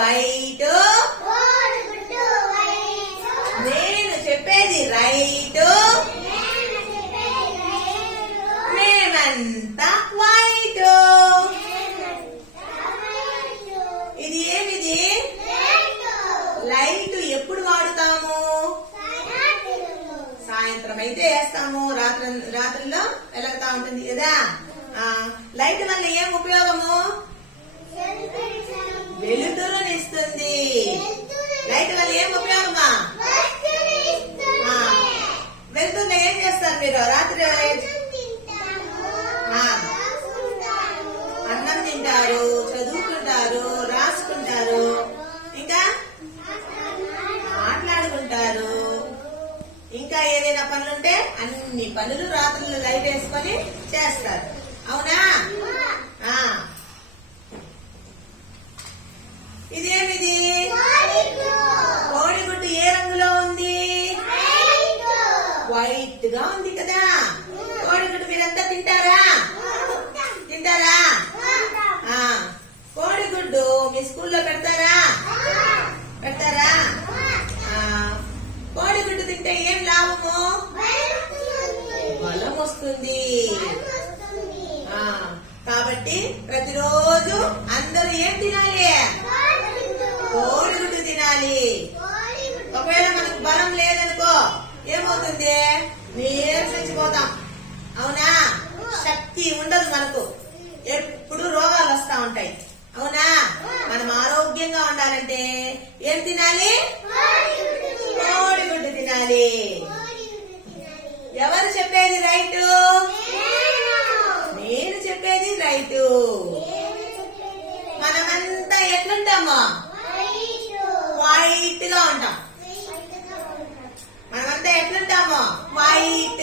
White నేను చెప్పేది right. మేమంతా వైట్. ఇది ఏమిది? లైట్ ఎప్పుడు వాడుతాము? సాయంత్రం అయితే వేస్తాము. రాత్రి రాత్రిలో వెలగతా ఉంటుంది కదా. లైట్ వల్ల ఏం ఉపయోగము? ఏం ఏం చేస్తారు మీరు? రాత్రి అన్నం తింటారు చదువుకుంటారు రాసుకుంటారు. ఇంకా? మాట్లాడుకుంటారు. ఇంకా ఏదైనా పనులుంటే అన్ని పనులు రాత్రులు లైట్ వేసుకొని చేస్తారు అవునా ఆ. ఇదేమిది కోడిగుడ్డు ఏ రంగులో ఉంది వైట్ ఉంది కదా. కోడిగుడ్డు మీరంతా తింటారా? తింటారా? కోడిగుడ్డు మీ స్కూల్లో పెడతారా? పెడతారా? కోడిగుడ్డు తింటే ఏం లాభము? బలం వస్తుంది. కాబట్టి ప్రతిరోజు అందరూ ఏం తినాలి? కోడిగుడ్డు తినాలి. ఒకవేళ మనకు బలం లేదనుకో ఏమవుతుంది? మనకు ఎప్పుడు రోగాలు వస్తా ఉంటాయి. అవునా? మనం ఆరోగ్యంగా ఉండాలంటే ఏం తినాలి? కోడిగుడ్డు తినాలి. ఎవరు చెప్పేది రైట్? నేను చెప్పేది రైట్. మనమంతా ఎట్లుంటామా? వైట్గా ఉంటాం. మనమంతా ఎట్లుంటామో? వైట్